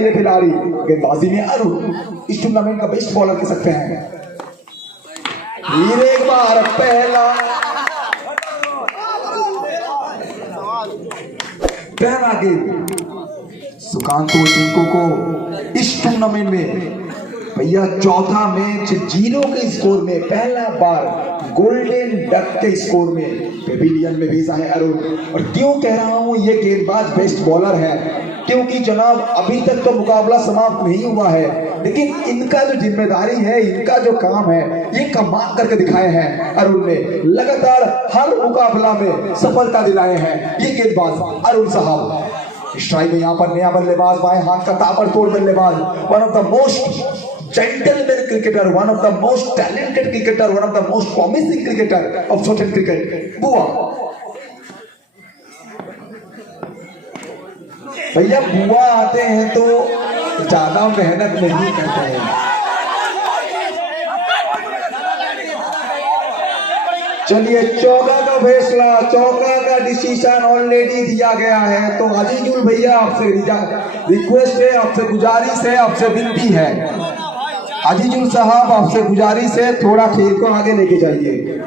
ये खिलाड़ी गेंदबाजी में अरुण, इस टूर्नामेंट का बेस्ट बॉलर कह सकते हैं। फिर एक बार पहला गेंद सुकांत चिंकू को इस टूर्नामेंट में भैया चौथा मैच 0 के स्कोर में पहला बार गोल्डन डक के स्कोर में पेविलियन में भेजा है अरुण। और क्यों कह रहा हूं ये गेंदबाज बेस्ट बॉलर है, क्योंकि जनाब अभी तक तो मुकाबला समाप्त नहीं हुआ है, लेकिन इनका जो जिम्मेदारी है, इनका जो काम है, ये कमाल करके दिखाए हैं अरुण ने। लगातार हर मुकाबला में सफलता दिलाए हैं ये गेंदबाज अरुण साहब। स्ट्राइक में यहाँ पर नया बल्लेबाज, बाएं हाथ का ताबड़तोड़ बल्लेबाज, one of the most gentleman cricketer, one of the most talented cricketer, one of the most promising cricketer of short and cricket, बुआ। भैया बुआ आते हैं तो ज्यादा मेहनत नहीं करते हैं। चलिए चौका का फैसला, चौका का डिसीजन ऑलरेडी दिया गया है। तो अजीजुल भैया आपसे रिक्वेस्ट है, आपसे गुजारिश है, आपसे विनती है, अजीजुल साहब आपसे गुजारिश है, थोड़ा खेल को आगे लेके जाइए।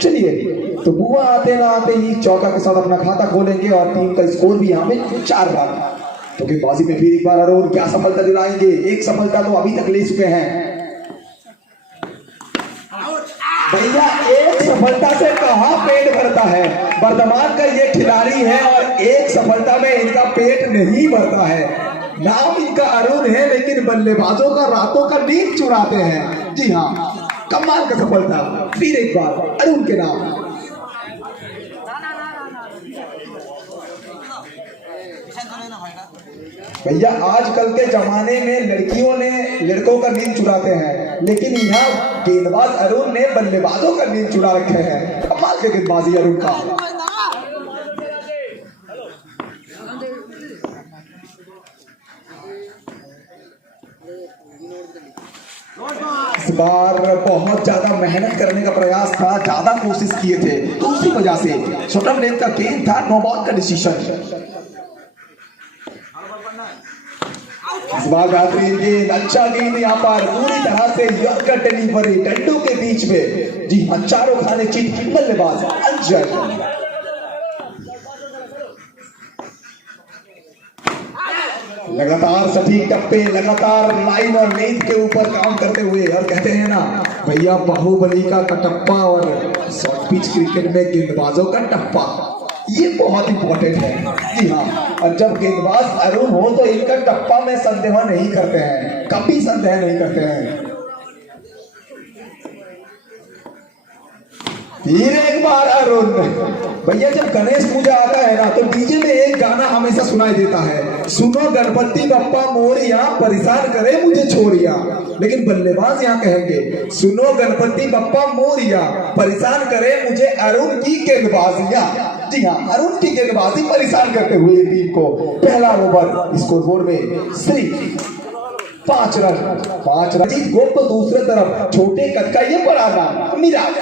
चलिए तो बुआ आते ना आते ही चौका के साथ अपना खाता खोलेंगे और टीम का स्कोर भी यहाँ पे 4 रन। तो गेंदबाजी में फिर एक बार अरुण क्या सफलता दिलाएंगे? एक सफलता तो अभी तक ले चुके हैं भैया। एक सफलता से कहां पेट भरता है, वर्तमान का ये खिलाड़ी है और एक सफलता में इनका पेट नहीं भरता है। नाम इनका अरुण है, लेकिन बल्लेबाजों का रातों का नींद चुराते हैं। जी हाँ, कमाल का सफलता फिर एक बार अरुण के नाम। भैया आजकल के जमाने में लड़कियों ने लड़कों का नींद चुराते हैं, लेकिन यहाँ गेंदबाज अरुण ने बल्लेबाजों का नींद चुरा रखे हैं। कमाल के गेंदबाजी अरुण का। इस बार बहुत ज्यादा मेहनत करने का प्रयास था, ज्यादा कोशिश किए थे, तो उसी वजह से छोटा लेंथ का गेंद था, नो बॉल का डिसीजन। इस बार बेहतरीन गेंद, अच्छा गेंद यहाँ पर पूरी तरह से यॉर्कर डिलीवरी डंडों के बीच में। जी हाँ, चारों खाने चिट बल्लेबाज अंजन। लगातार सटीक टप्पे, लगातार लाइन और लेंथ के ऊपर काम करते हुए, और कहते हैं ना भैया बाहुबली का कटप्पा और शॉर्ट पिच क्रिकेट में गेंदबाजों का टप्पा, ये बहुत इंपॉर्टेंट है। जी हाँ, और जब गेंदबाज अरुण हो तो इनका टप्पा में संदेह नहीं करते हैं, कभी संदेह नहीं करते हैं। फिर एक बार अरुण। भैया जब गणेश पूजा आता है ना, तो डीजे में एक गाना हमेशा सुनाई देता है, सुनो गणपति बप्पा मोरिया, परेशान करे मुझे छोरिया। लेकिन बल्लेबाज यहाँ कहेंगे, सुनो गणपति बप्पा मोरिया, परेशान करे मुझे अरुण की गेंदबाजियां। जी हाँ, अरुण की गेंदबाजी परेशान करते हुए टीम को। पहला ओवर स्कोरबोर्ड में सिर्फ 5 रन। 5 रन। रंजीत गोप तो दूसरे तरफ छोटे कद का ये बड़ा नाम मिराज।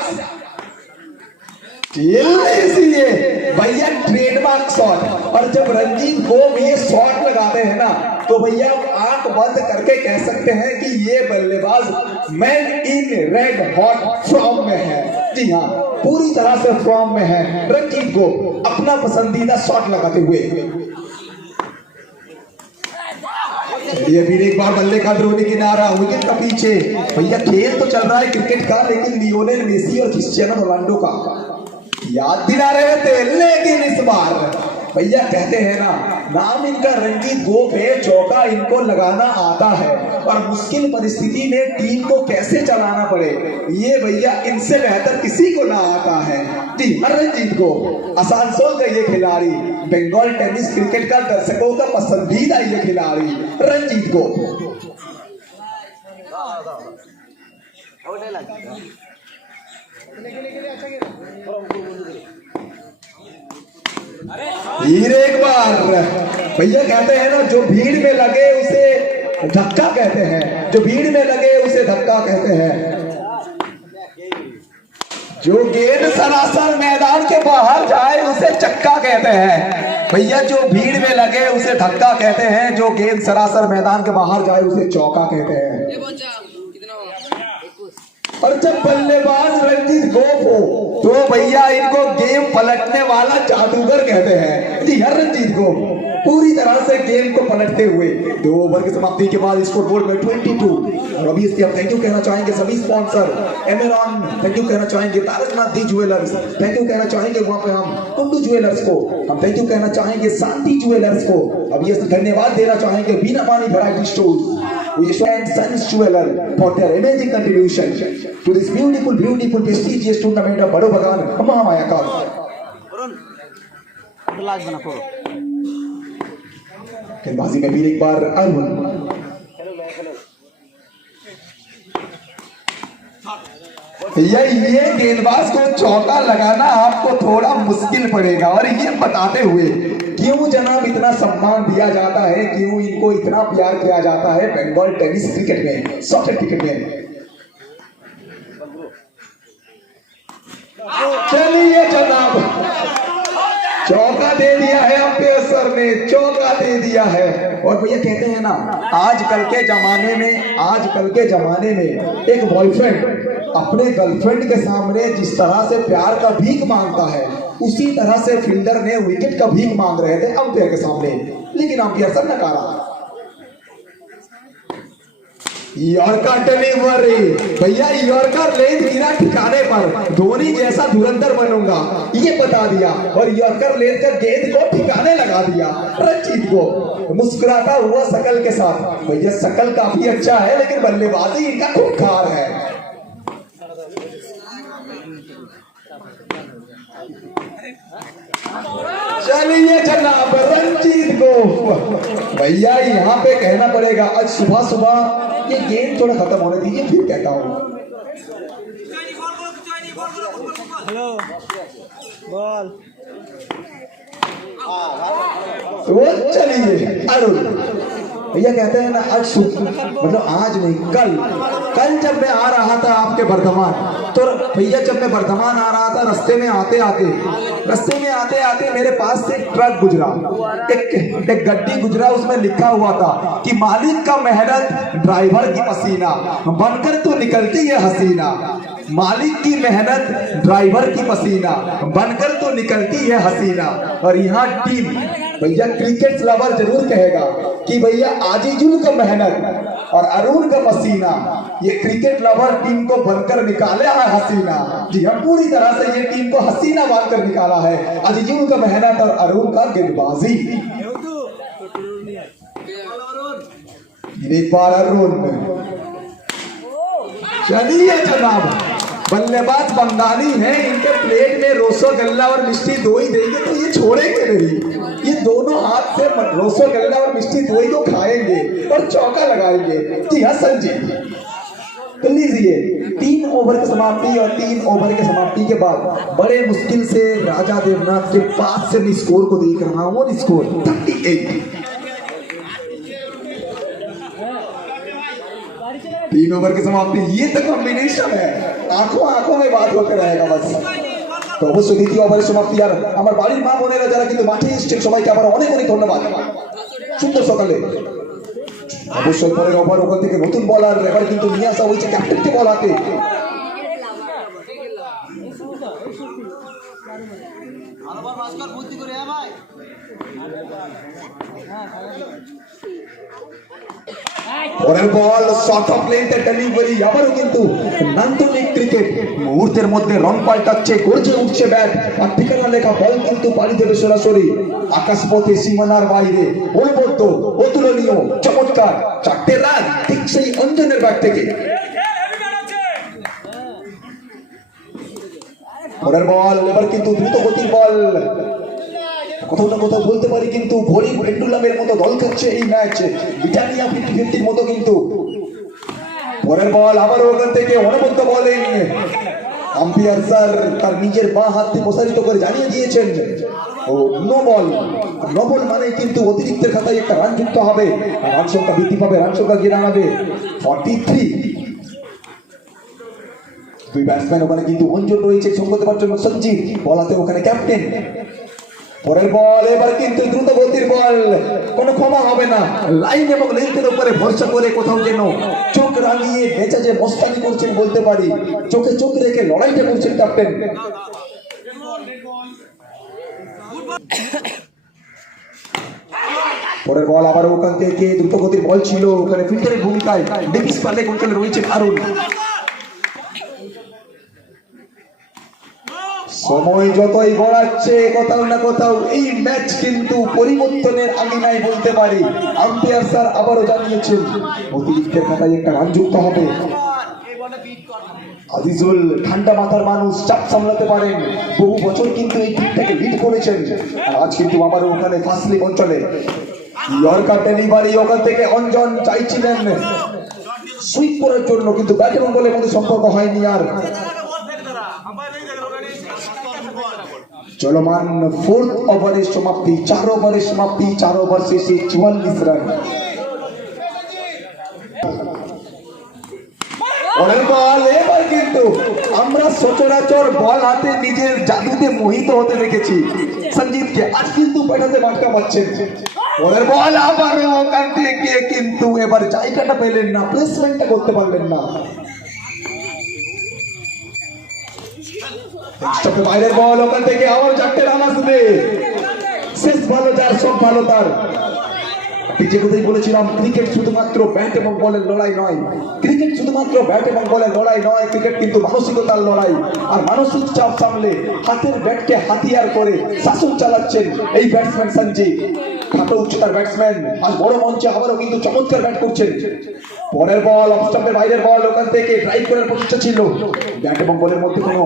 इसलिए भैया ट्रेडमार्क शॉट, और जब रंजीत गोप ये शॉट लगाते हैं ना, तो भैया आंख बंद करके कह सकते हैं कि ये बल्लेबाज man in red hot form में है। जी हाँ, पूरी तरह से फॉर्म में है रंजीत गोप, अपना पसंदीदा शॉट लगाते हुए। चलिए फिर एक बार बल्ले का द्रोणी किनारा, विकेट का पीछे। भैया खेल तो चल रहा है क्रिकेट का, लेकिन लियोनेल मेसी और क्रिस्टियानो रोनाल्डो का याद दिला रहे थे। लेकिन इस बार भैया कहते हैं ना, नाम इनका रंजीत गोप है, चौका इनको लगाना आता है, और मुश्किल परिस्थिति में टीम को कैसे चलाना पड़े ये भैया इनसे बेहतर किसी को ना आता है। जी रंजीत गोप, आसनसोल का ये खिलाड़ी, बंगाल टेनिस क्रिकेट का दर्शकों का पसंदीदा ये खिलाड़ी रंजीत गोप। फिर एक बार भैया कहते हैं ना, जो भीड़ में लगे उसे धक्का कहते हैं, जो भीड़ में लगे उसे धक्का कहते हैं। जो गेंद सरासर मैदान के बाहर जाए उसे चक्का कहते हैं भैया, जो भीड़ में लगे उसे धक्का कहते हैं, जो गेंद सरासर मैदान के बाहर जाए उसे चौका कहते हैं। और जब बल्लेबाज रंजीत गोप हो तो भैया इनको गेम पलटने वाला जादूगर कहते हैं। जी हर रंजीत गोप पूरी तरह से गेम को पलटते हुए 2 ओवर की समाप्ति के बाद स्कोर बोर्ड में 22। और अभी इसके हम थैंक यू कहना चाहेंगे सभी स्पॉन्सर, एमेरॉन थैंक यू कहना चाहेंगे, तारकनाथ दी ज्वेलर्स थैंक यू कहना चाहेंगे, वहां पे हम कुंडू ज्वेलर्स को हम थैंक यू कहना चाहेंगे, शांति ज्वेलर्स को अब ये धन्यवाद देना चाहेंगे, बीना पानी variety stores and Sons Jeweler for their amazing contribution to this beautiful prestigious tournament of बड़ो बगान महामाया का। गेंदबाजी में भी एक बार अरुण, ये गेंदबाज को चौका लगाना आपको थोड़ा मुश्किल पड़ेगा। और ये बताते हुए क्यों जनाब इतना सम्मान दिया जाता है, क्यों इनको इतना प्यार किया जाता है बंगाल टेनिस क्रिकेट में, सॉकर क्रिकेट में। चलिए जनाब चौका दे दिया है अंपायर सर ने, चौका दे दिया है। और भैया कहते हैं ना आजकल के जमाने में एक बॉयफ्रेंड अपने गर्लफ्रेंड के सामने जिस तरह से प्यार का भीख मांगता है, उसी तरह से फील्डर ने विकेट का भीख मांग रहे थे अंपायर के सामने, लेकिन अंपायर सर नकारा। यॉर्कर डिलीवरी भैया, यॉर्कर लेंथ गिरा ठिकाने पर, धोनी जैसा धुरंधर बनूंगा ये बता दिया और यॉर्कर लेंथ का गेंद को ठिकाने लगा दिया रंजीत को मुस्कुराता हुआ शकल के साथ। भैया शकल काफी अच्छा है लेकिन बल्लेबाजी इनका खूंखार है। चलिए जनाब रंजीत को भैया यहाँ पे कहना पड़ेगा आज सुबह सुबह ये गेम थोड़ा खत्म होने दीजिए फिर कहता हूँ। हेलो बॉल तो चलिए अरुण भैया कहते हैं ना आज मतलब आज नहीं कल जब मैं आ रहा था आपके बर्धमान, तो भैया जब मैं बर्धमान आ रहा था रास्ते में आते आते मेरे पास से ट्रक गुजरा, एक गड्डी गुजरा, उसमें लिखा हुआ था कि मालिक का मेहनत ड्राइवर की पसीना बनकर तो निकलती है हसीना, मालिक की मेहनत ड्राइवर की पसीना बनकर तो निकलती है हसीना। और यहाँ टीम भैया क्रिकेट लवर जरूर कहेगा कि भैया आजीजुल का मेहनत और अरुण का पसीना ये क्रिकेट लवर टीम को बनकर निकाले है हसीना। जी हम पूरी तरह से ये टीम को हसीना बनकर निकाला है, आजीजुल का मेहनत और अरुण का गेंदबाजी। एक बार अरुण, चलिए जनाब बल्लेबाज बंगाली हैं, इनके प्लेट में रसगुल्ला और मिष्टी दो ही देंगे तो ये छोड़ेंगे नहीं, ये दोनों हाथ से रसगुल्ला और मिष्टी दो ही को खाएंगे और चौका लगाएंगे। जी हाँ संजीव तो लीजिए 3 ओवर की समाप्ति और 3 ओवर की समाप्ति के बाद बड़े मुश्किल से राजा देवनाथ के पास से मैं स्कोर को देख रहा हूँ और स्कोर 38। 3 ओवर की समाप्ति, ये तो कॉम्बिनेशन है, आंखों में बात होकर रहेगा बस। তো অবশ্যই দ্বিতীয় ওভারের সমাপ্তি। আর আমার বাড়ির মা বোনেরা যারা কিন্তু মাঠে এসেছেন সবাইকে আবার অনেক অনেক ধন্যবাদ। সুন্দর সকালে অবশ্যই পরের ওভার ওখান থেকে নতুন বলার এবার কিন্তু নিয়ে আসা হয়েছে ক্যাপ্টেনকে বল হাতে। পরের বল শর্ট অফ লেন্থে ডেলিভারি, আবারও কিন্তু নান্দনিক ক্রিকেট মুহূর্তের মধ্যে রং পাল্টাচ্ছে, গর্জে উঠছে ব্যাট আর ঠিকানা লেখা বল কিন্তু পাড়ি দেবে সরাসরি আকাশপথে সীমানার বাইরে। অনবদ্য অতুলনীয় চমৎকার 4টে রান ঠিক সেই অঞ্জনের ব্যাট থেকে। পরের বল এবার কিন্তু দ্রুত গতির বল, কোথাও না কোথাও বলতে পারি কিন্তু ঘড়ির পেন্ডুলামের মতো দল খাচ্ছে এই ম্যাচ, ব্রিটানিয়া 50-50 মতো কিন্তু। পরের বল আবারও ওখান থেকে অনবদ্য বলিং, আম্পায়ার স্যার তার নিজের বাঁ হাত দিয়ে প্রসারিত করে জানিয়ে দিয়েছেন ও নো বল মানে কিন্তু অতিরিক্তের খাতায় একটা রান যুক্ত হবে, রান সংখ্যা বৃদ্ধি পাবে, রান সংখ্যা গিয়ে দাঁড়াবে 43। দুই ব্যাটসম্যান ওখানে কিন্তু অঞ্জন রয়েছে সঙ্গত দেওয়ার জন্য সঞ্জিত, বলাতে ওখানে ক্যাপ্টেন। পরের বল এবার কিন্তু দ্রুত গতির বল, কোনো ক্ষমা হবে না। লাইন এবং লেন্থের উপরে ভরসা করে কোথাও যেন চোখ রাঙিয়ে বেচা যে মস্তানি করছেন বলতে পারি, চোখে চোখ রেখে লড়াইটা করছেন ক্যাপ্টেন। পরের বল আবার ওখান থেকে দ্রুত গতির বল ছিল, ওখানে ফিল্টারের ভূমিকায় ডেভিস পার্লেক অঞ্চলে রয়েছেন আরুণ। সময় যতই গড়াচ্ছে কোথাও না কোথাও এই ম্যাচ কিন্তু পরিবর্তনের আঙিনায় বলতে পারি। আম্পায়ার স্যার আবারও জানিয়েছেন অতিরিক্তের খাতায় একটা রান যুক্ত হবে। আজিজুল ঠান্ডা মাথার মানুষ, চাপ সামলাতে পারেন, বহু বছর কিন্তু এই টিমটাকে লিড করেছেন। আর আজ কিন্তু আবারও ওখানে ফার্স্ট লিগ অঞ্চলে ইয়র্কার ডেলিভারি, ওখান থেকে অঞ্জন চাইছিলেন সুইপ করার জন্য, কিন্তু ব্যাট এবং বলের মধ্যে সম্পর্ক হয়নি। আর চলমান ফোর্থ ওভারের সমাপ্তি, 4 ওভারের সমাপ্তি, 4 ওভার শেষে 44 রান। এবার কিন্তু আমরা সচরাচর বল হাতে নিজের জাদুতে মোহিত হতে দেখেছি সঞ্জিতকে, আজ কিন্তু ব্যাটাতে মাঠকা পাচ্ছেন। পরের বল আবার ওখান থেকে কিন্তু এবার জায়গাটা পেলেন না, প্লেসমেন্টটা করতে পারলেন না। বাইরের বল, ওখান থেকে আবার 4টে রান আসবে। শেষ ভালো যার সব ভালো তার। যে কথাই বলেছিলাম, ক্রিকেট শুধুমাত্র ব্যাট এবং বলের লড়াই নয়, ক্রিকেট শুধুমাত্র ব্যাট এবং বলের লড়াই নয়, ক্রিকেট কিন্তু মানসিকতার লড়াই। আর মানসিক চাপ সামলে হাতের ব্যাটকে হাতিয়ার করে শাসন চালাচ্ছেন এই ব্যাটসম্যান সঞ্জিত। খাটো উচ্চতার ব্যাটসম্যান, আজ বড় মঞ্চে আবারও কিন্তু চমৎকার ব্যাট করছেন। পরের বল অফ স্টাম্পের বাইরের বল, ওখান থেকে ড্রাইভ করার প্রচেষ্টা ছিল, ব্যাট এবং বলের মধ্যে কোনো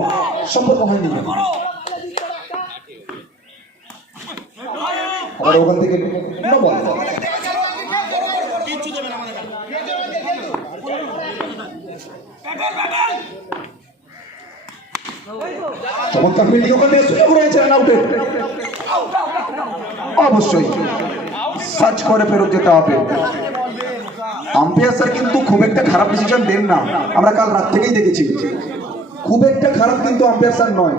সম্পর্ক হয়নি। আবার ওখান থেকে বল চমৎকার ফিল্ডিং, ওখান থেকে সুযোগ রয়েছে রান আউটের। অবশ্যই সার্চ করে ফেরত যেতে হবে। আম্পায়ার স্যার কিন্তু খুব একটা খারাপ ডিসিশন দেন না, আমরা কাল রাত থেকেই দেখেছি। খুব একটা খারাপ কিন্তু আম্পায়ার স্যার নয়,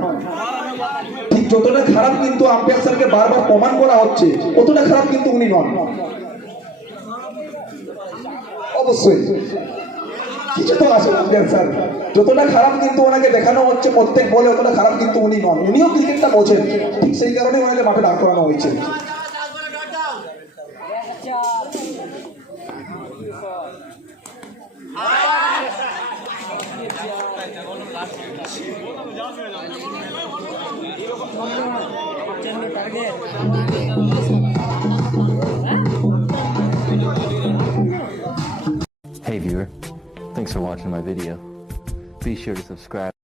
ঠিক যতটা খারাপ কিন্তু আম্পায়ার স্যারকে বারবার প্রমাণ করা হচ্ছে অতটা খারাপ কিন্তু উনি নন। অবশ্যই কিছু তো আছে আম্পায়ার স্যার, যতটা খারাপ কিন্তু ওনাকে দেখানো হচ্ছে প্রত্যেক বলে, অতটা খারাপ কিন্তু উনি নন। উনিও ক্রিকেটটা বোঝেন, ঠিক সেই কারণে ওনাকে মাঠে দাঁড় করানো হয়েছে। Hey viewer, thanks for watching my video. Be sure to subscribe.